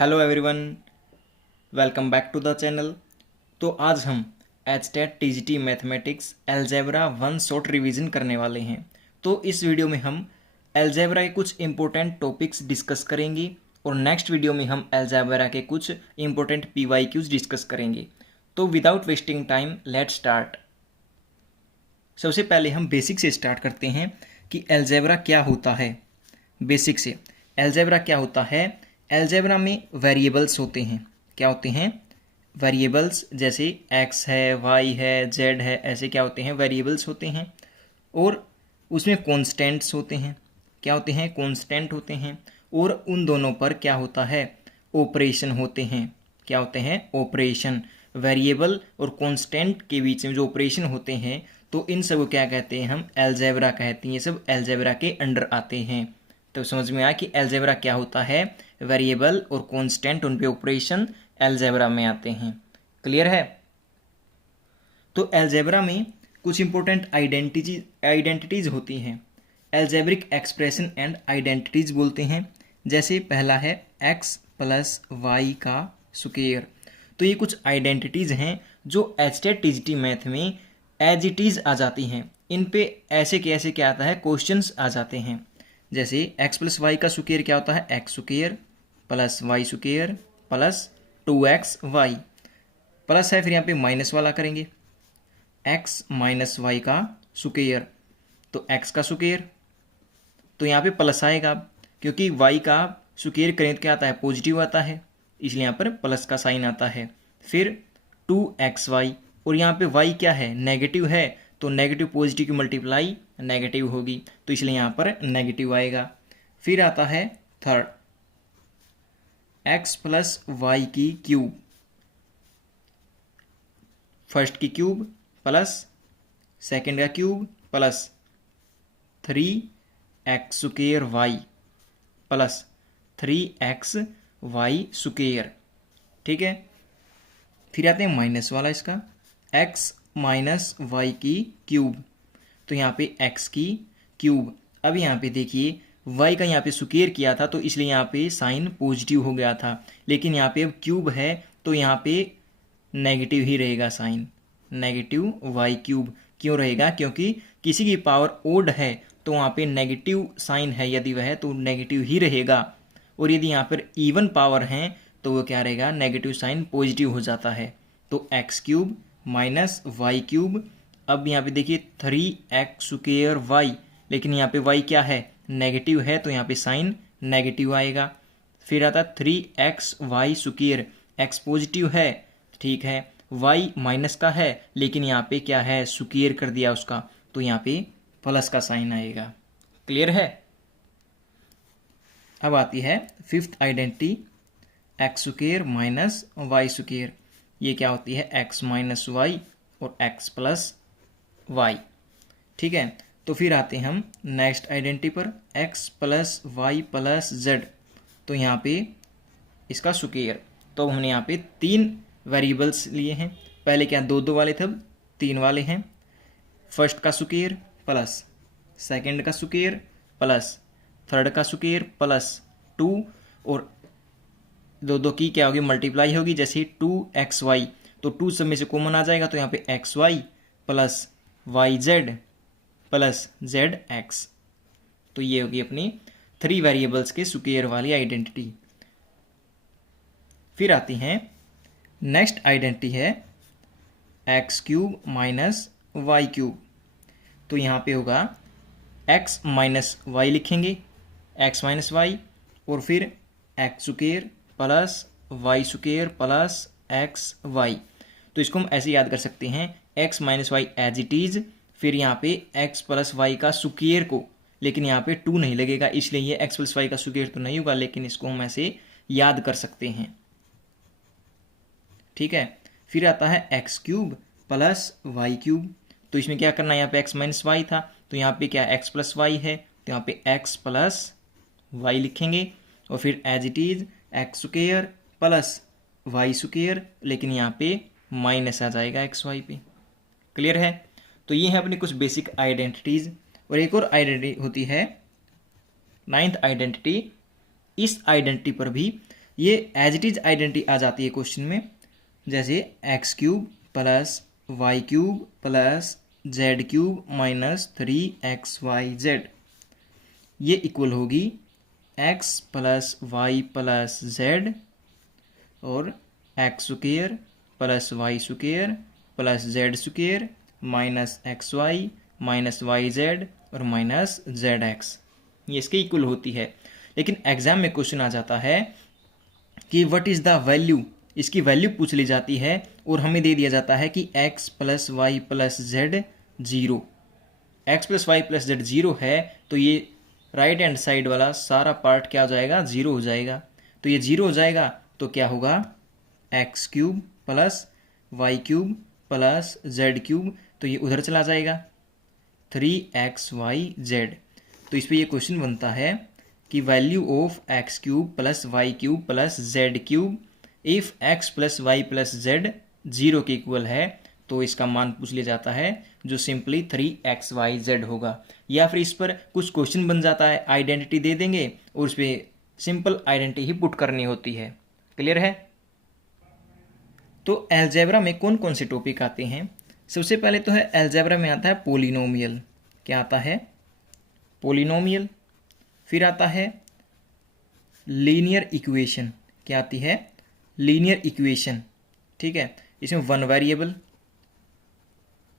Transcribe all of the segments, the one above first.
Hello everyone, welcome back to the channel. तो आज हम HTET TGT mathematics algebra 1 short revision करने वाले हैं। तो इस वीडियो में हम अलजेब्रा के कुछ इंपॉर्टेंट टॉपिक्स डिस्कस करेंगे और नेक्स्ट वीडियो में हम अलजेब्रा के कुछ इंपॉर्टेंट पीवाईक्यूज डिस्कस करेंगे। तो without wasting time let's start. सबसे पहले हम बेसिक से स्टार्ट करते हैं कि अलजेब्रा क्या होता है। बेसिक से अलजेब्रा क्या होता है। अलजेब्रा में वेरिएबल्स होते हैं। क्या होते हैं? वेरिएबल्स, जैसे x है, y है, z है, ऐसे क्या होते हैं? वेरिएबल्स होते हैं। और उसमें कॉन्स्टेंट्स होते हैं। क्या होते हैं? कॉन्स्टेंट होते हैं। और उन दोनों पर क्या होता है? ऑपरेशन होते हैं। क्या होते हैं? ऑपरेशन। वेरिएबल और कॉन्स्टेंट के बीच में जो ऑपरेशन होते हैं, तो इन सब को क्या कहते हैं? हम अलजेब्रा कहते हैं। ये सब अलजेब्रा के अंडर आते हैं। तो समझ में आया कि अलजेब्रा क्या होता है। वेरिएबल और कांस्टेंट, उन पे ऑपरेशन अलजेब्रा में आते हैं। क्लियर है? तो अलजेब्रा में कुछ इंपॉर्टेंट आइडेंटिटीज होती हैं। अलजेब्रिक एक्सप्रेशन एंड आइडेंटिटीज बोलते हैं। जैसे पहला है x प्लस वाई का स्क्वायर। तो ये कुछ आइडेंटिटीज हैं जो एचटेट टीजीटी मैथ में एज इट इज आ जाती हैं। इन पे ऐसे कैसे क्या आता है? क्वेश्चंस आ जाते हैं। जैसे x प्लस वाई का स्क्वायर क्या होता है? X square plus Y square plus 2xy plus है, फिर यहाँ पे माइनस वाला करेंगे x माइनस वाई का स्क्वायर। तो x का स्क्वायर, तो यहाँ पे प्लस आएगा क्योंकि y का स्क्वायर करें तो क्या आता है? पॉजिटिव आता है, इसलिए यहाँ पर प्लस का साइन आता है। फिर 2xy, और यहाँ पे y क्या है? नेगेटिव है, तो नेगेटिव पॉजिटिव की मल्टीप्लाई नेगेटिव होगी, तो इसलिए यहाँ पर नेगेटिव आएगा। फिर आता है थर्ड, x प्लस वाई की क्यूब। फर्स्ट की क्यूब प्लस सेकेंड का cube plus 3x square y plus 3xy square. ठीक है। फिर आते हैं माइनस वाला, इसका x माइनस वाई की क्यूब। तो यहाँ पे x की क्यूब। अब यहाँ पे देखिए y का यहाँ पे स्क्वायर किया था, तो इसलिए यहाँ पे साइन पॉजिटिव हो गया था। लेकिन यहाँ पे अब क्यूब है, तो यहाँ पे नेगेटिव ही रहेगा साइन। नेगेटिव y क्यूब क्यों रहेगा? क्योंकि किसी की पावर ओड है तो वहाँ पे नेगेटिव साइन है, यदि वह है तो नेगेटिव ही रहेगा। और यदि यहाँ पर इवन पावर है तो वो क्या रहेगा? नेगेटिव साइन पॉजिटिव हो जाता है। तो x cube minus y cube. अब यहाँ पे देखिए 3x स्क्वायर वाई, लेकिन यहाँ पे y क्या है? नेगेटिव है, तो यहाँ पे साइन नेगेटिव आएगा। फिर आता 3xy स्क्वायर। x पॉजिटिव है, ठीक है, y माइनस का है, लेकिन यहाँ पे क्या है? स्क्वायर कर दिया उसका, तो यहाँ पे प्लस का साइन आएगा। क्लियर है? अब आती है fifth identity, x square minus y square. ये क्या होती है? x माइनस वाई और x प्लस वाई। ठीक है। तो फिर आते हैं हम नेक्स्ट आइडेंटिटी पर, x plus Y plus z. तो यहाँ पे इसका स्क्वायर। तो हमने यहाँ पे 3 वेरिएबल्स लिए हैं। पहले क्या 2-2 वाले थे, अब 3 वाले हैं। फर्स्ट का स्क्वायर प्लस सेकंड का स्क्वायर प्लस थर्ड का स्क्वायर प्लस 2, और 2-2 की क्या होगी? मल्टीप्लाई होगी। जैसे 2xy, तो 2 सब में से कॉमन आ जाएगा, तो यहाँ पे xy plus yz plus zx। तो ये होगी अपनी 3 वेरिएबल्स के स्क्वायर वाली आइडेंटिटी। फिर आती हैं नेक्स्ट आइडेंटिटी है x cube minus y cube. तो यहाँ पे होगा x माइनस वाई लिखेंगे, x माइनस वाई, और फिर x square plus Y square plus x y. तो इसको हम ऐसे याद कर सकते हैं, x minus y as it is, फिर यहाँ पे x प्लस वाई का स्क्वायर को, लेकिन यहाँ पे 2 नहीं लगेगा, इसलिए ये x प्लस वाई का स्क्वायर तो नहीं होगा, लेकिन इसको हम ऐसे याद कर सकते हैं। ठीक है। फिर आता है x cube plus Y cube. तो इसमें क्या करना है? यहाँ पे x माइनस वाई था, तो यहाँ पे क्या x प्लस वाई है, तो यहाँ पे x प्लस वाई लिखेंगे, और फिर as it is x square plus Y square, लेकिन यहाँ पे माइनस आ जाएगा एक्स वाई पे। क्लियर है? तो ये है अपनी कुछ बेसिक आइडेंटिटीज। और एक और आइडेंटिटी होती है 9th आइडेंटिटी। इस आइडेंटिटी पर भी ये एज इट इज आइडेंटिटी आ जाती है क्वेश्चन में, जैसे X cube plus Y cube plus Z cube minus 3xyz, ये इक्वल होगी X plus Y plus Z और X square plus Y square plus Z square minus X Y minus Y Z और minus Z X, ये इसके equal होती है। लेकिन exam में क्वेश्चन आ जाता है कि व्हाट इज़ द वैल्यू, इसकी वैल्यू पूछ ली जाती है और हमें दे दिया जाता है कि x plus Y plus z zero, x plus Y plus z zero है, तो ये राइट हैंड साइड वाला सारा पार्ट क्या हो जाएगा, जीरो हो जाएगा। तो ये जीरो हो जाएगा तो क्या होगा, x cube plus Y cube plus Z cube, तो ये उधर चला जाएगा 3xyz। तो इस पर ये क्वेश्चन बनता है कि value of x cube plus Y cube plus Z cube if x plus Y plus z zero के इक्वल है, तो इसका मान पूछ लिया जाता है जो सिंपली 3xyz होगा। या फिर इस पर कुछ क्वेश्चन बन जाता है, आइडेंटिटी दे देंगे और उस पर सिंपल आइडेंटिटी ही पुट करनी होती है। क्लियर है? तो अलजेब्रा में कौन कौन से टॉपिक आते हैं? सबसे पहले तो है अलजेब्रा में आता है पोलिनोमियल। क्या आता है? पोलिनोमियल। फिर आता है लीनियर इक्वेशन। क्या आती है? Linear equation. ठीक है, इसमें 1 वेरिएबल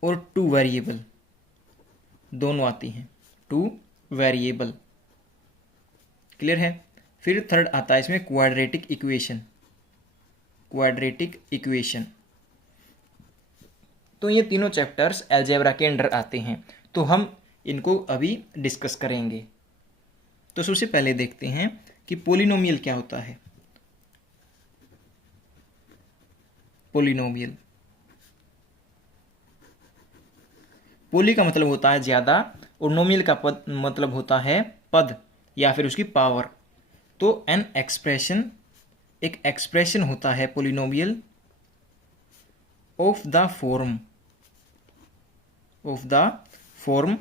और 2 वेरिएबल दोनों आती हैं, 2 वेरिएबल। क्लियर है? फिर थर्ड आता है इसमें क्वाड्रेटिक इक्वेशन। Quadratic equation. तो ये तीनों चैप्टर्स अलजेब्रा के अंडर आते हैं, तो हम इनको अभी डिस्कस करेंगे। तो सबसे पहले देखते हैं कि पोलिनोमियल क्या होता है। पोलिनोमियल, पोली का मतलब होता है ज़्यादा और नोमियल का पद मतलब होता है पद या फिर उसकी पावर। तो एन एक्सप्रेशन, एक एक्सप्रेशन होता है polynomial of the form, of the form,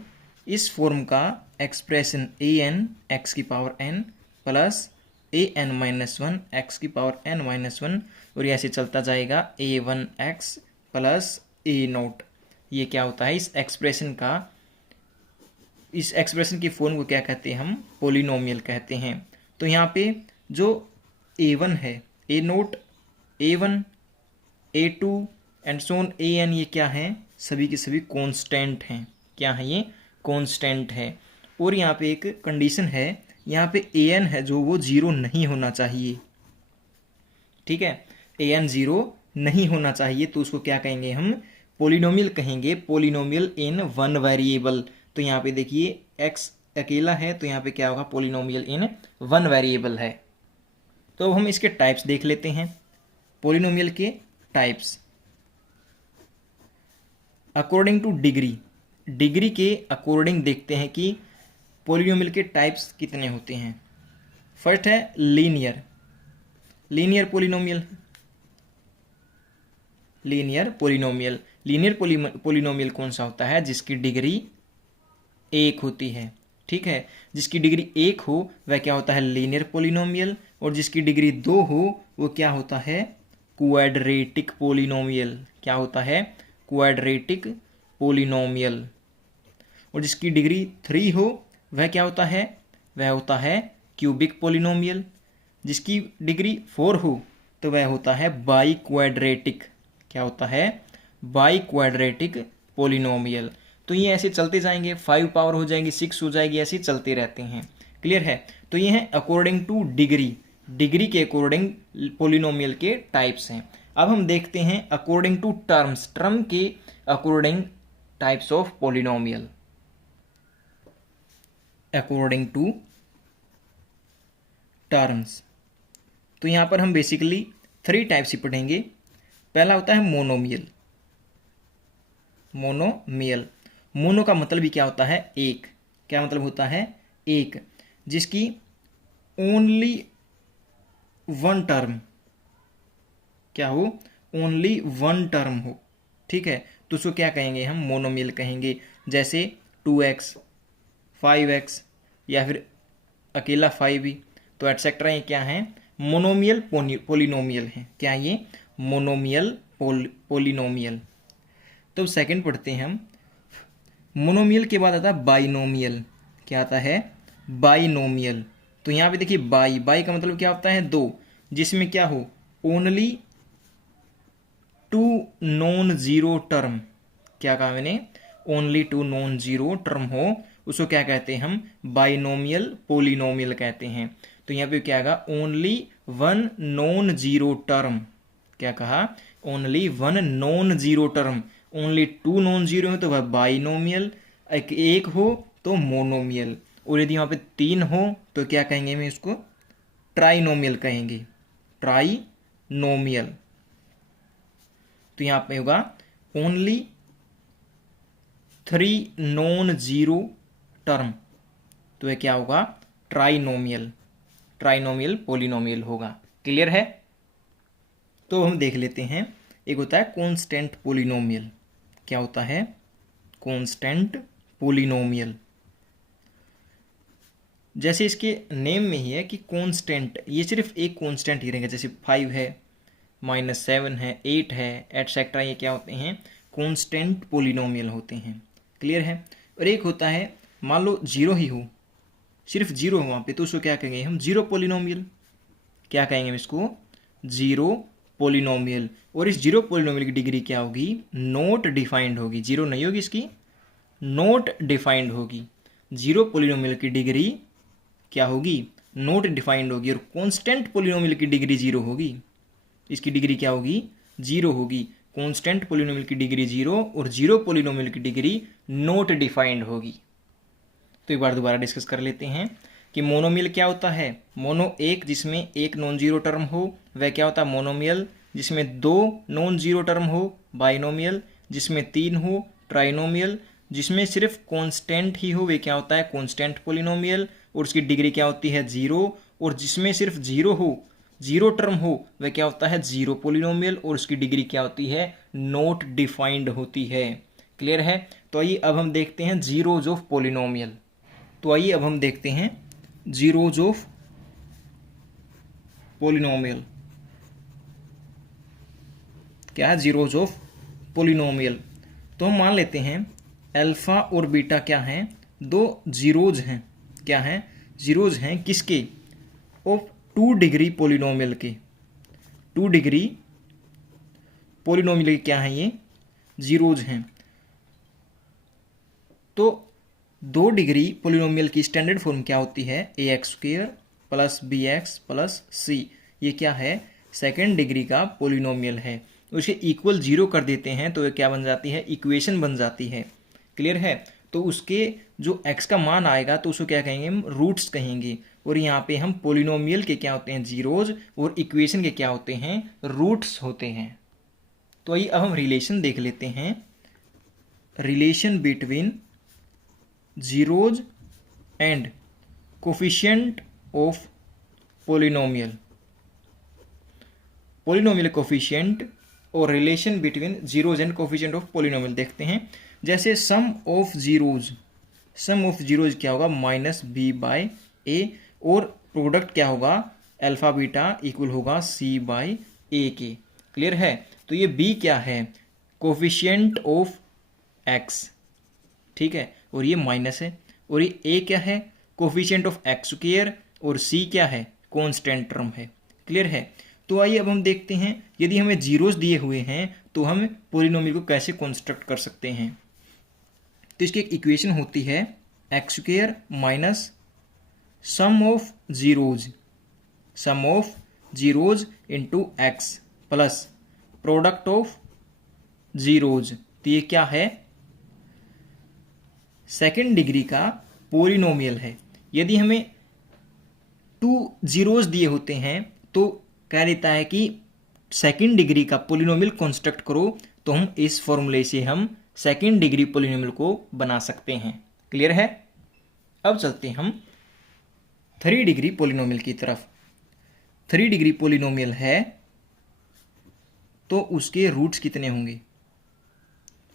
इस फॉर्म का एक्सप्रेशन ए एन एक्स की power N plus A N minus one x की पावर एन माइनस वन, और ऐसे चलता जाएगा ए वन एक्स प्लस ए नोट। ये क्या होता है, इस एक्सप्रेशन का, इस एक्सप्रेशन की फॉर्म को क्या कहते हैं हम? पोलिनोमियल कहते हैं। तो यहाँ पे जो ए वन है, A naught, A one, A two and so on A N, ये क्या है? सभी के सभी कॉन्स्टेंट हैं। क्या है ये? कॉन्स्टेंट है। और यहाँ पे एक कंडीशन है, यहाँ पे ए एन है जो वो जीरो नहीं होना चाहिए। ठीक है, ए एन जीरो नहीं होना चाहिए, तो उसको क्या कहेंगे हम? पोलिनोमियल कहेंगे। पोलिनोमियल इन 1 वेरिएबल। तो यहाँ पे देखिए एक्स अकेला है, तो यहाँ पे क्या होगा? पोलिनोमियल इन 1 वेरिएबल है। तो अब हम इसके टाइप्स देख लेते हैं, पोलिनोमियल के types according to degree. Degree के अकॉर्डिंग देखते हैं कि पोलिनोमियल के टाइप्स कितने होते हैं। फर्स्ट है linear, linear polynomial. Linear polynomial, linear polynomial कौन सा होता है? जिसकी डिग्री 1 होती है। ठीक है, जिसकी डिग्री 1 हो वह क्या होता है? Linear polynomial. और जिसकी डिग्री 2 हो वो क्या होता है? Quadratic polynomial. क्या होता है? Quadratic polynomial. और जिसकी डिग्री 3 हो वह क्या होता है? वह होता है क्यूबिक पोलिनोमियल। जिसकी डिग्री 4 हो तो वह होता है बाई क्वाड्रेटिक। क्या होता है? By quadratic polynomial. तो ये ऐसे चलते जाएंगे, 5 पावर हो जाएंगी, 6 हो जाएगी, ऐसे चलते रहते हैं। क्लियर है? तो ये है अकॉर्डिंग टू डिग्री, डिग्री के अकॉर्डिंग पोलिनोमियल के टाइप्स हैं। अब हम देखते हैं अकॉर्डिंग टू टर्म्स, टर्म के according types of polynomial. According to terms, तो यहाँ पर हम बेसिकली 3 टाइप्स ही पढ़ेंगे। पहला होता है मोनोमियल। मोनोमियल, मोनो का मतलब ही क्या होता है? एक। क्या मतलब होता है? एक, जिसकी ओनली 1 टर्म क्या हो? ओनली 1 टर्म हो। ठीक है, तो उसको क्या कहेंगे हम? मोनोमियल कहेंगे। जैसे 2x, 5x या फिर अकेला 5 भी, तो एटसेट्रा ये क्या है? मोनोमियल पोलिनोमियल है। क्या ये मोनोमियल पोलिनोमियल। तो सेकंड पढ़ते हैं हम। मोनोमियल के बाद आता है बाइनोमियल। क्या आता है बाइनोमियल। तो यहाँ पे देखिए बाई का मतलब क्या होता है दो, जिसमें क्या हो only two non zero term. क्या कहा मैंने only two non zero term हो, उसको क्या कहते हैं हम बाइनोमियल पोलिनोमियल कहते हैं। तो यहाँ पे क्या आएगा only one non zero term. क्या कहा only one non zero term. Only two non zero है तो वह बाइनोमियल, एक हो तो मोनोमियल, और यदि यहाँ पे तीन हो तो क्या कहेंगे हम इसको ट्राइनोमियल कहेंगे, ट्राइनोमियल। तो यहाँ पे होगा only three non zero term, तो यह क्या होगा ट्राइनोमियल, ट्राइनोमियल पोलिनोमियल होगा। क्लियर है। तो हम देख लेते हैं, एक होता है कांस्टेंट पोलिनोमियल। क्या होता है कांस्टेंट पोलिनोमियल। जैसे इसके नेम में ही है कि कांस्टेंट, ये सिर्फ एक कांस्टेंट ही रहेगा, जैसे 5 है, -7 है, 8 है, एटसेट्रा, ये क्या होते हैं कांस्टेंट पोलिनोमियल होते हैं। क्लियर है। और एक होता है मान लो जीरो ही हो, सिर्फ जीरो हो वहाँ पे, तो उसको क्या कहेंगे हम जीरो पोलिनोमियल। क्या कहेंगे हम इसको जीरो पोलिनोमियल। और इस जीरो पोलिनोमियल की डिग्री क्या होगी नॉट डिफाइंड होगी, जीरो नहीं होगी इसकी, नॉट डिफाइंड होगी। जीरो पोलिनोमियल की डिग्री क्या होगी नॉट डिफाइंड होगी। और कांस्टेंट पोलिनोमियल की डिग्री जीरो होगी, इसकी डिग्री क्या होगी जीरो होगी। कांस्टेंट पोलिनोमियल की डिग्री जीरो और जीरो पोलिनोमियल की डिग्री नॉट डिफाइंड होगी। तो एक बार दोबारा डिस्कस कर लेते हैं कि मोनोमियल क्या होता है। मोनो एक जिसमें एक नॉन जीरो टर्म हो वह क्या होता है मोनोमियल। जिसमें दो नॉन जीरो टर्म हो बाइनोमियल। जिसमें तीन हो ट्राइनोमियल। जिसमें सिर्फ कांस्टेंट ही हो वे क्या होता है कांस्टेंट पोलिनोमियल और उसकी डिग्री क्या होती है जीरो। और जिसमें सिर्फ जीरो हो, जीरो टर्म हो, वह क्या होता है जीरो पोलिनोमियल और उसकी डिग्री क्या होती है नॉट डिफाइंड होती है। क्लियर है। तो आइए अब हम देखते हैं जीरोज ऑफ पोलिनोमियल। तो आइए अब हम देखते हैं जीरोज ऑफ पोलिनोमियल। क्या है जीरोज ऑफ पोलिनोमियल। तो हम मान लेते हैं अल्फा और बीटा क्या हैं दो जीरोज हैं। क्या हैं जीरोज हैं किसके ऑफ 2 डिग्री पोलिनोमियल के। 2 डिग्री पोलिनोमियल के क्या है ये जीरोज हैं। तो 2 डिग्री पोलिनोमियल की स्टैंडर्ड फॉर्म क्या होती है ax² + bx + c। ये क्या है सेकेंड डिग्री का पोलिनोमियल है। उसे इक्वल जीरो कर देते हैं तो ये क्या बन जाती है इक्वेशन बन जाती है। क्लियर है। तो उसके जो x का मान आएगा तो उसको क्या कहेंगे हम रूट्स कहेंगे। और यहाँ पे हम पोलिनोमियल के क्या होते हैं जीरोज और इक्वेशन के क्या होते हैं रूट्स होते हैं। तो आइए अब हम रिलेशन देख लेते हैं। Relation between zeros and coefficient of polynomial. Polynomial coefficient और relation between zeros and coefficient of polynomial देखते हैं। जैसे sum of zeros, sum of zeros क्या होगा -b/a और प्रोडक्ट क्या होगा अल्फा बीटा इक्वल होगा c/a के। क्लियर है। तो ये b क्या है कोफिशिएंट ऑफ x, ठीक है, और ये माइनस है। और ये a क्या है कोफिशिएंट ऑफ x²। और c क्या है कांस्टेंट टर्म है। क्लियर है। तो आइए अब हम देखते हैं यदि हमें जीरोस दिए हुए हैं तो हम पोलिनोमियल को कैसे कंस्ट्रक्ट कर सकते हैं। तो इसकी एक इक्वेशन होती है x² minus sum of zeros, sum of zeros into x plus product of zeros. तो ये क्या है सेकेंड डिग्री का पोलिनोमियल है। यदि हमें 2 जीरोज दिए होते हैं तो कह देता है कि सेकेंड डिग्री का पोलिनोमियल कंस्ट्रक्ट करो, तो हम इस फॉर्मूले से हम सेकेंड डिग्री पोलिनोमियल को बना सकते हैं। क्लियर है। अब चलते हैं हम 3 डिग्री पोलिनोमियल की तरफ। 3 डिग्री पोलिनोमियल है तो उसके रूट्स कितने होंगे,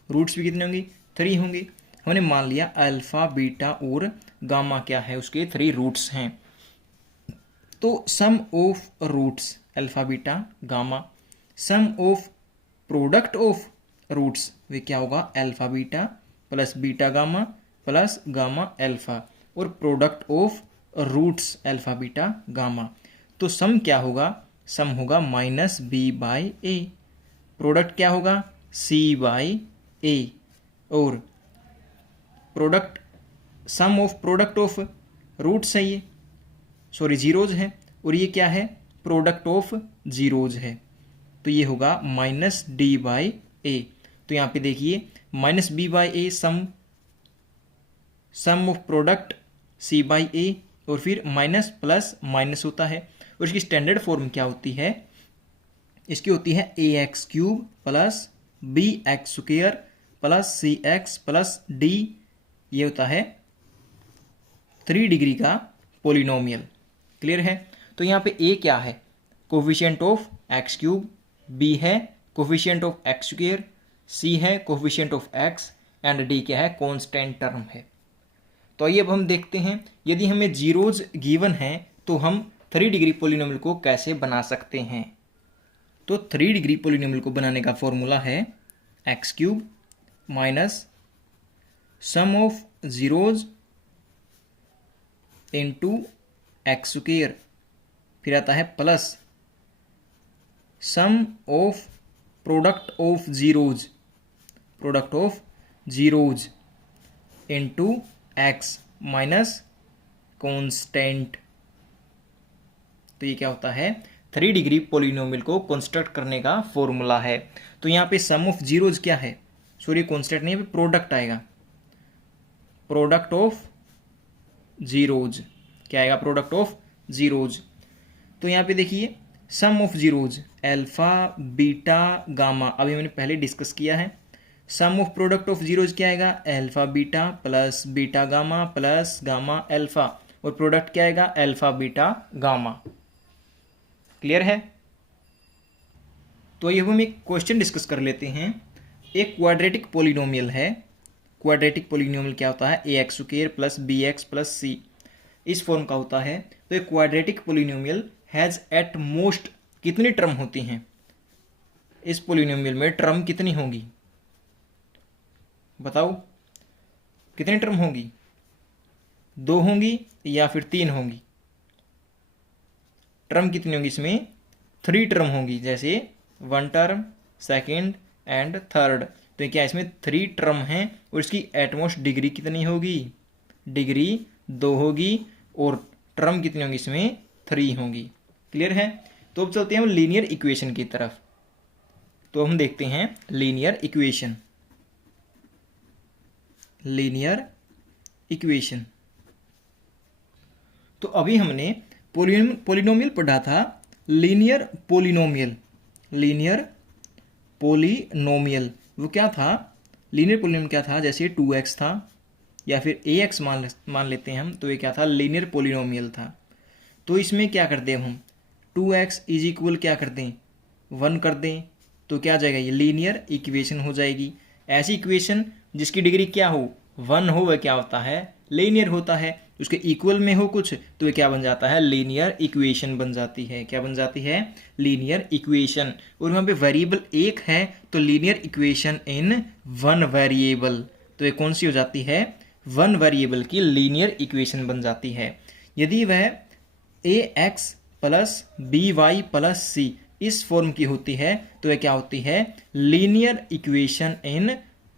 रूट्स भी कितने होंगे 3 होंगे। हमने मान लिया अल्फा बीटा और गामा क्या है उसके 3 रूट्स हैं। तो sum of roots alpha beta gamma, sum of product of roots वे क्या होगा alpha beta plus beta gamma plus gamma alpha, और product of roots alpha beta gamma. तो सम क्या होगा, सम होगा minus B by A, product क्या होगा सी बाई ए, और product sum of product of roots है ये, सॉरी जीरोज है, और ये क्या है प्रोडक्ट ऑफ जीरोज है, तो ये होगा माइनस डी बाई ए। तो यहाँ पे देखिए minus B by A sum of product C by A, और फिर माइनस प्लस माइनस होता है, और इसकी स्टैंडर्ड फॉर्म क्या होती है, इसकी होती है A X cube plus B X square plus C X plus D, ये होता है 3 डिग्री का पोलिनोमियल। क्लियर है। तो यहाँ पे ए क्या है coefficient of x cube, b है coefficient of x square, c है coefficient of x, and d क्या है कांस्टेंट टर्म है। तो आइए अब हम देखते हैं यदि हमें जीरोज गिवन है तो हम 3 डिग्री पोलिनोमियल को कैसे बना सकते हैं। तो 3 डिग्री पोलिनोमियल को बनाने का फॉर्मूला है x cube minus sum of zeros into x square, फिर आता है plus sum of product of zeros into x minus constant. तो ये क्या होता है 3 डिग्री पोलिनोमियल को कंस्ट्रक्ट करने का फॉर्मूला है। तो यहाँ पे सम ऑफ जीरोज क्या है, सॉरी कांस्टेंट नहीं, यहाँ पे प्रोडक्ट आएगा, प्रोडक्ट ऑफ जीरोज क्या आएगा प्रोडक्ट ऑफ जीरोज। तो यहाँ पे देखिए sum of zeros alpha beta gamma, अभी मैंने पहले डिस्कस किया है। Sum of product of zeros क्या आएगा alpha beta plus beta gamma plus gamma alpha, और प्रोडक्ट क्या आएगा अल्फा बीटा गामा। क्लियर है। तो ये हम एक क्वेश्चन डिस्कस कर लेते हैं। एक क्वाड्रेटिक पोलिनोमियल है, क्वाड्रेटिक पोलिनोमियल क्या होता है A X square plus B X plus C, इस फॉर्म का होता है। तो एक quadratic polynomial has at most कितनी टर्म होती हैं, इस पोलिनोमियल में टर्म कितनी होंगी बताओ, कितनी टर्म होंगी, 2 होंगी या फिर 3 होंगी, टर्म कितनी होंगी इसमें 3 टर्म होंगी, जैसे 1 टर्म सेकेंड एंड थर्ड। तो क्या इसमें 3 टर्म हैं, और इसकी एटमोस्ट डिग्री कितनी होगी, डिग्री 2 होगी, और टर्म कितनी होंगी इसमें 3 होंगी। क्लियर है। तो अब चलते हैं हम लीनियर इक्वेशन की तरफ। तो हम देखते हैं लीनियर इक्वेशन, तो अभी हमने पोलिनोमियल पढ़ा था, लीनियर पोलिनोमियल वो क्या था, लीनियर पोलिनोमियल क्या था, जैसे 2x था या फिर ax मान लेते हैं हम, तो ये क्या था लीनियर पोलिनोमियल था। तो इसमें क्या कर दें हम 2x इज इक्वल क्या कर दें 1 कर दें, तो क्या आ जाएगा ये लीनियर इक्वेशन हो जाएगी। ऐसी इक्वेशन जिसकी डिग्री क्या हो 1 हो वह क्या होता है लीनियर होता है, उसके इक्वल में हो कुछ तो ये क्या बन जाता है लीनियर इक्वेशन बन जाती है। क्या बन जाती है लीनियर इक्वेशन। और वहाँ पे वेरिएबल एक है तो लीनियर इक्वेशन इन 1 वेरिएबल, तो ये कौन सी हो जाती है 1 वेरिएबल की लीनियर इक्वेशन बन जाती है। यदि वह ax plus B Y plus C इस फॉर्म की होती है तो यह क्या होती है लीनियर इक्वेशन इन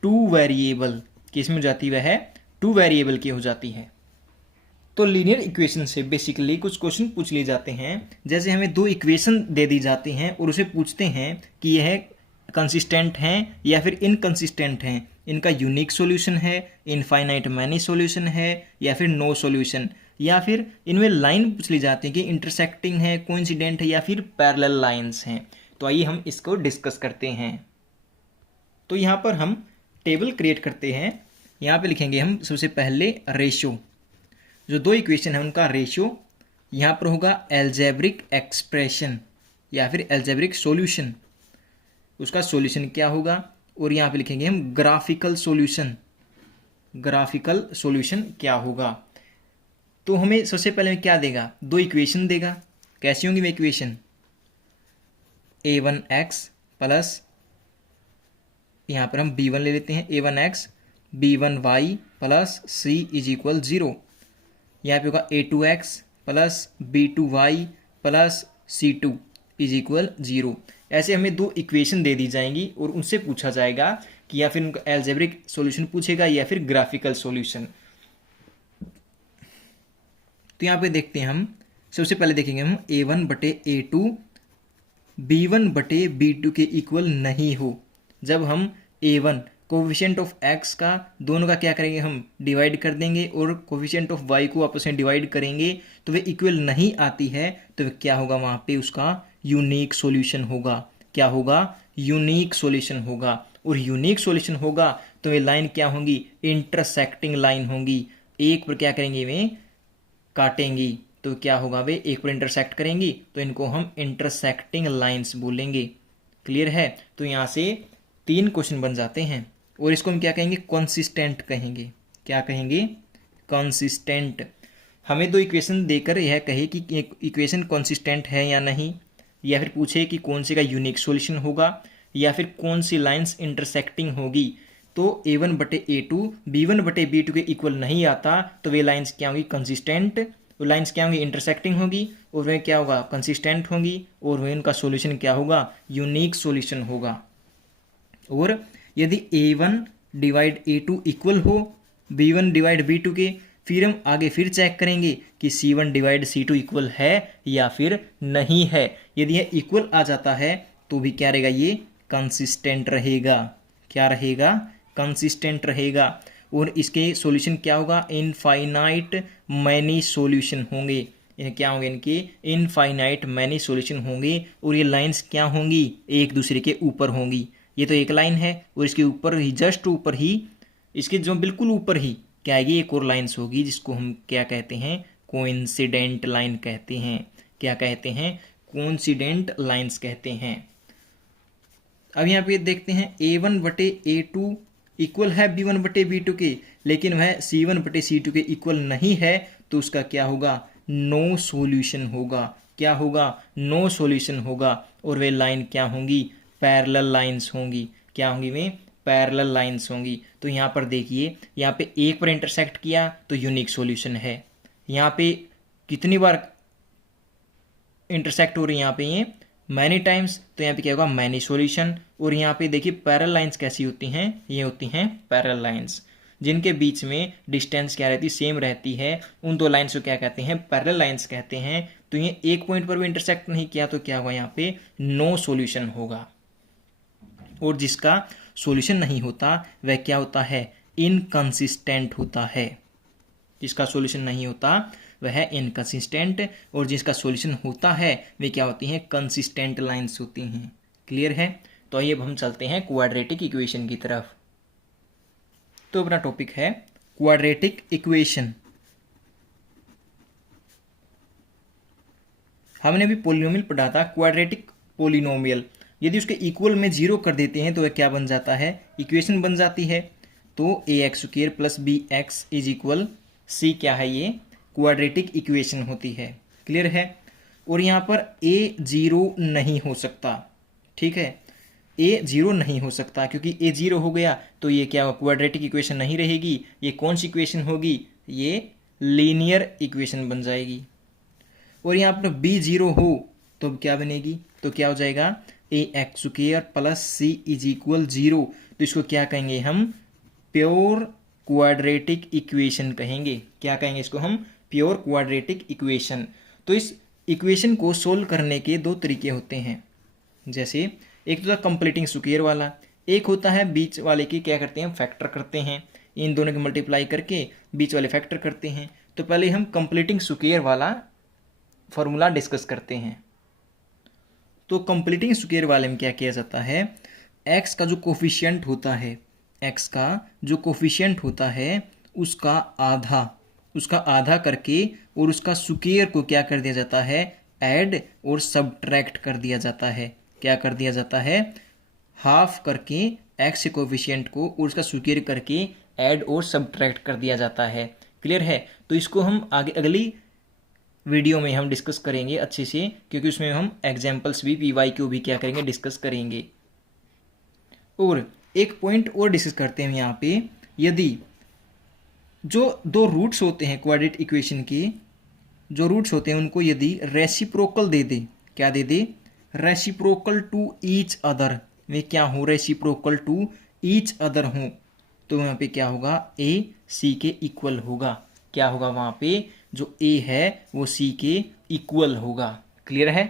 2 वेरिएबल, किस में हो जाती है 2 वेरिएबल की हो जाती है। तो लीनियर इक्वेशन से बेसिकली कुछ क्वेश्चन पूछ लिए जाते हैं, जैसे हमें 2 इक्वेशन दे दी जाती हैं और उसे पूछते हैं कि यह कंसिस्टेंट हैं या फिर इनकंसिस्टेंट हैं, इनका यूनिक सॉल्यूशन है, इनफाइनाइट मैनी सॉल्यूशन है या फिर नो सॉल्यूशन, या फिर इनमें लाइन पूछ ली जाती है कि इंटरसेक्टिंग है, कोइंसिडेंट है या फिर पैरेलल लाइंस हैं। तो आइए हम इसको डिस्कस करते हैं। तो यहाँ पर हम टेबल क्रिएट करते हैं। यहाँ पे लिखेंगे हम सबसे पहले रेशियो, जो 2 इक्वेशन है उनका रेशियो, यहाँ पर होगा एल्जेब्रिक एक्सप्रेशन या फिर एल्जेब्रिक सॉल्यूशन, उसका सॉल्यूशन क्या होगा, और यहाँ पे लिखेंगे हम ग्राफिकल सॉल्यूशन क्या होगा। तो हमें सबसे पहले क्या देगा 2 इक्वेशन देगा, कैसी होंगी वे इक्वेशन, a1x प्लस, यहाँ पर हम b1 ले लेते हैं, a1x b1y plus c is equal 0। यहाँ पे होगा a2x plus b2y plus c2 is equal 0। ऐसे हमें दो इक्वेशन दे दी जाएंगी और उनसे पूछा जाएगा कि या फिर उनका एल्जेब्रिक सॉल्यूशन पूछेगा या फिर ग्राफिकल सॉल्यूशन। तो यहाँ पे देखते हैं हम, सबसे पहले देखेंगे हम a1/a2 b1/b2 के इक्वल नहीं हो। जब हम a1 कोफिशिएंट ऑफ x का दोनों का क्या करेंगे, हम डिवाइड कर देंगे और कोफिशिएंट ऑफ y को आपस में डिवाइड करेंगे तो वे इक्वल नहीं आती है, तो क्या होगा वहाँ पे उसका यूनिक सॉल्यूशन होगा। क्या होगा, यूनिक सॉल्यूशन होगा। और यूनिक सॉल्यूशन होगा तो वे लाइन क्या होंगी, इंटरसेक्टिंग लाइन होंगी। एक पर क्या करेंगे, वे काटेंगी, तो क्या होगा, वे एक पर इंटरसेक्ट करेंगी, तो इनको हम इंटरसेक्टिंग लाइंस बोलेंगे। क्लियर है। तो यहाँ से 3 क्वेश्चन बन जाते हैं और इसको हम क्या कहेंगे, कंसिस्टेंट कहेंगे। क्या कहेंगे, कंसिस्टेंट। हमें दो इक्वेशन देकर यह कहे कि इक्वेशन कंसिस्टेंट है या नहीं, या फिर पूछे कि कौन से का यूनिक सॉल्यूशन होगा, या फिर कौन सी लाइंस इंटरसेक्टिंग होगी। तो a1/a2 b1/b2 के इक्वल नहीं आता, तो वे लाइंस क्या होंगी, कंसिस्टेंट। वो लाइंस क्या होंगी, इंटरसेक्टिंग होगी, और वह क्या होगा, कंसिस्टेंट होंगी, और वह उनका सॉल्यूशन क्या होगा, यूनिक सॉल्यूशन होगा। और यदि a1/a2 इक्वल हो b1/b2 के, फिर हम आगे फिर चेक करेंगे कि c1/c2 इक्वल है या फिर नहीं है। यदि यह इक्वल आ जाता है तो भी क्या रहेगा, ये कंसिस्टेंट रहेगा। क्या रहेगा, कंसिस्टेंट रहेगा। और इसके सॉल्यूशन क्या होगा, इनफाइनाइट मैनी सॉल्यूशन होंगे। ये क्या होंगे, इनके इनफाइनाइट मैनी सॉल्यूशन होंगे। और ये लाइंस क्या होंगी, एक दूसरे के ऊपर होंगी। ये तो एक लाइन है और इसके ऊपर ही, जस्ट ऊपर ही, इसके जो बिल्कुल ऊपर ही क्या आएगी, एक और लाइंस होगी जिसको हम क्या कहते हैं, कोइंसिडेंट लाइन कहते हैं। क्या कहते हैं, कोइंसिडेंट लाइंस कहते हैं। अब यहाँ पे देखते हैं a1/a2 इक्वल है b1/b2 के, लेकिन वह c1/c2 के इक्वल नहीं है, तो उसका क्या होगा, नो सॉल्यूशन होगा। क्या होगा, नो सॉल्यूशन होगा। और वे लाइन क्या होंगी, पैरेलल लाइंस होंगी। क्या होंगी, वे पैरेलल लाइंस होंगी। तो यहाँ पर देखिए, यहाँ पे एक पर इंटरसेक्ट किया तो यूनिक सॉल्यूशन है। यहाँ पे कितनी बार इंटरसेक्ट हो रही है, यहाँ पे ये मैनी टाइम्स, तो यहाँ पे क्या होगा, मैनी सॉल्यूशन। और यहाँ पे देखिए पैरेलल लाइंस कैसी होती हैं, ये होती हैं पैरेलल लाइंस, जिनके बीच में डिस्टेंस क्या रहती है, सेम रहती है। उन दो लाइंस को क्या कहते हैं, पैरेलल लाइंस कहते हैं। तो ये एक पॉइंट पर भी इंटरसेक्ट नहीं किया तो क्या होगा, यहाँ पे नो सॉल्यूशन होगा। और जिसका सॉल्यूशन नहीं होता वह क्या होता है, इनकंसिस्टेंट होता है। जिसका सॉल्यूशन नहीं होता वह इनकंसिस्टेंट, और जिसका सॉल्यूशन होता है वे क्या होती हैं, कंसिस्टेंट लाइंस होती हैं। क्लियर है। तो आइए अब हम चलते हैं क्वाड्रेटिक इक्वेशन की तरफ। तो अपना टॉपिक है क्वाड्रेटिक इक्वेशन। हमने भी पॉलिनोमियल पढ़ा था, क्वाड्रेटिक पॉलिनोमियल। यदि उसके इक्वल में 0 कर देते हैं तो वह क्या बन जाता है, इक्वेशन बन जाती है। तो ax² + bx is equal c, क्या है, ये क्वाड्रेटिक इक्वेशन होती है। क्लियर है। और यहाँ पर a 0 नहीं हो सकता। ठीक है, a 0 नहीं हो सकता, क्योंकि a 0 हो गया तो ये क्या, क्वाड्रेटिक इक्वेशन नहीं रहेगी। ये कौन सी इक्वेशन होगी, ये लीनियर इक्वेशन बन जाएगी। और यहाँ पर b 0 हो तो क्या बनेगी, तो क्या हो जाएगा, ax² + c इज इक्वल 0। तो इसको क्या कहेंगे हम, प्योर क्वाड्रेटिक इक्वेशन कहेंगे। क्या कहेंगे इसको हम, प्योर क्वाड्रेटिक इक्वेशन। तो इस इक्वेशन को सोल्व करने के 2 तरीके होते हैं। जैसे एक तो कंप्लीटिंग स्क्वायर वाला, एक होता है बीच वाले की क्या करते हैं, फैक्टर करते हैं। इन दोनों के मल्टीप्लाई करके बीच वाले फैक्टर करते हैं। तो पहले हम कंप्लीटिंग स्क्वायर वाला फॉर्मूला डिस्कस करते हैं। तो कंप्लीटिंग स्क्वायर वाले में क्या किया जाता है, x का जो कोफिशिएंट होता है, x का जो कोफिशिएंट होता है उसका आधा करके और उसका स्क्वायर को क्या कर दिया जाता है, ऐड और सब्ट्रैक्ट कर दिया जाता है। क्या कर दिया जाता है, हाफ करके x के कोफिशिएंट को और उसका स्क्वायर करके ऐड और सब्ट्रैक्ट कर दिया जाता है। क्लियर है। तो इसको हम आगे अगली वीडियो में हम डिस्कस करेंगे अच्छे से, क्योंकि उसमें हम एग्जाम्पल्स भी PYQ भी क्या करेंगे, डिस्कस करेंगे। और एक पॉइंट और डिस्कस करते हैं यहाँ पे, यदि जो दो रूट्स होते हैं क्वाड्रेटिक इक्वेशन के, जो रूट्स होते हैं उनको यदि रेसिप्रोकल दे दे, क्या दे दे, रेसिप्रोकल टू ईच अदर, वे क्या हो, रेसिप्रोकल टू ईच अदर हो, तो वहाँ पे क्या होगा, ए सी के इक्वल होगा। क्या होगा वहाँ पे, जो ए है वो सी के इक्वल होगा। क्लियर है?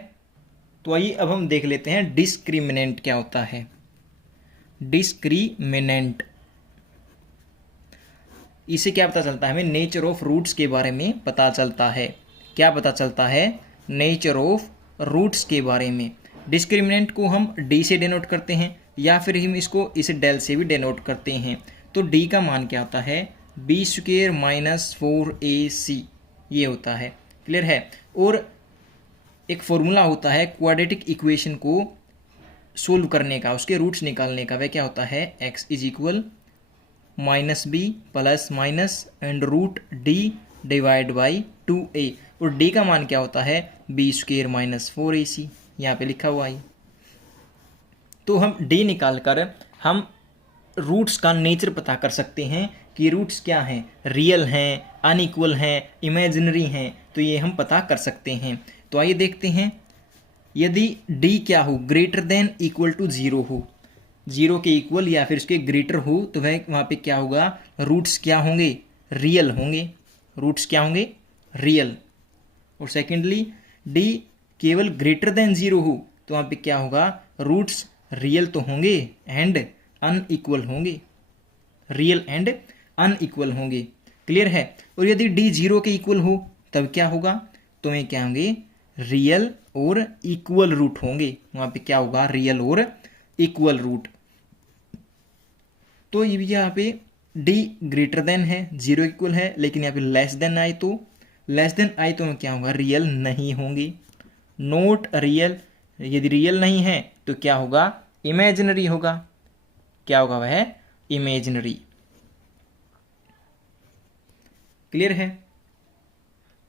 तो आइए अब हम देख लेते हैं डिस्क्रिमिनेंट क्या होता है। डिस्क्रिमिनेंट, इससे क्या पता चलता है हमें, नेचर ऑफ रूट्स के बारे में पता चलता है। क्या पता चलता है, नेचर ऑफ रूट्स के बारे में। डिस्क्रिमिनेंट को हम डी से डिनोट करते हैं, या फिर हम इसको इसे डेल से भी डिनोट करते हैं। तो डी का मान क्या होता है, बी स्क्वेयर माइनस 4AC, ये होता है। क्लियर है? और एक फॉर्मूला होता है क्वाड्रेटिक इक्वेशन को सोल्व करने का, उसके रूट्स निकालने का, वह क्या होता है, x is equal minus b plus minus and root d divide by 2a। और d का मान क्या होता है, बी स्क्वेयर माइनस 4AC, यहाँ पे लिखा हुआ है। तो हम d निकाल कर हम रूट्स का नेचर पता कर सकते हैं कि रूट्स क्या हैं, रियल हैं, अनइक्वल हैं, इमेजिनरी हैं, तो ये हम पता कर सकते हैं। तो आइए देखते हैं, यदि d क्या हो, ग्रेटर देन इक्वल टू 0 हो, 0 के इक्वल या फिर उसके ग्रेटर हो, तो वह वहाँ पे क्या होगा, रूट्स क्या होंगे, रियल होंगे। रूट्स क्या होंगे, रियल। और सेकेंडली d केवल ग्रेटर देन 0 हो, तो वहाँ पे क्या होगा, रूट्स रियल तो होंगे एंड अनइक्वल होंगे, रियल एंड अनइक्वल होंगे। क्लियर है? और यदि d 0 के इक्वल हो तब क्या होगा, तो ये क्या होंगे, रियल और इक्वल रूट होंगे। वहां पे क्या होगा, रियल और इक्वल रूट। तो ये यहाँ पे d ग्रेटर देन है, 0 इक्वल है, लेकिन यहाँ पे लेस देन आई, तो लेस देन आई तो क्या होगा, रियल नहीं होंगे, नॉट रियल। यदि रियल नहीं है तो क्या होगा, इमेजिनरी होगा। क्या होगा वह, इमेजिनरी। क्लियर है?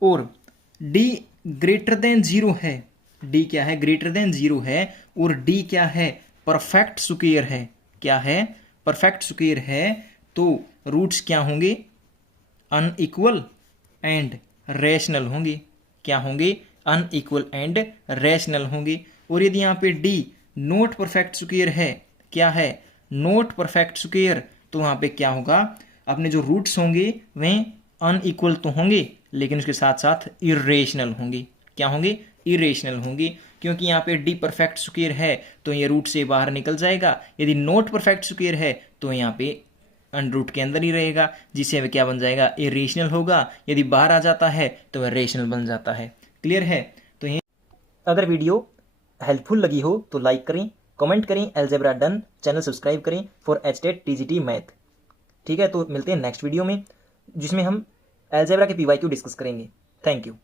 और d ग्रेटर देन 0 है, d क्या है, ग्रेटर देन 0 है, और d क्या है, परफेक्ट स्क्वायर है। क्या है, परफेक्ट स्क्वायर है, तो रूट्स क्या होंगे, अनइक्वल एंड रैशनल होंगे। क्या होंगे, अनइक्वल एंड रैशनल होंगे। और यदि यहाँ पे d नॉट परफेक्ट स्क्वायर है, क्या है, नॉट परफेक्ट स्क्वायर, तो वहाँ पे क्या होगा, अपने जो रूट्स होंगे वे अनइक्वल तो होंगे, लेकिन उसके साथ साथ इरेशनल होंगे। क्या होंगे, इरेशनल होंगे, क्योंकि यहाँ पे d परफेक्ट स्क्वायर है तो ये रूट से बाहर निकल जाएगा। यदि नॉट परफेक्ट स्क्वायर है तो यहाँ पे अंडर रूट के अंदर ही रहेगा, जिससे वह क्या बन जाएगा, इरेशनल होगा। यदि बाहर आ जाता है तो वह रेशनल बन जाता है। क्लियर है? तो ये, अगर वीडियो हेल्पफुल लगी हो तो लाइक करें, कमेंट करें, अलजेब्रा डन चैनल सब्सक्राइब करें फॉर HTET TGT मैथ। ठीक है? तो मिलते हैं नेक्स्ट वीडियो में, जिसमें हम अलजेब्रा के PYQ डिस्कस करेंगे। Thank you.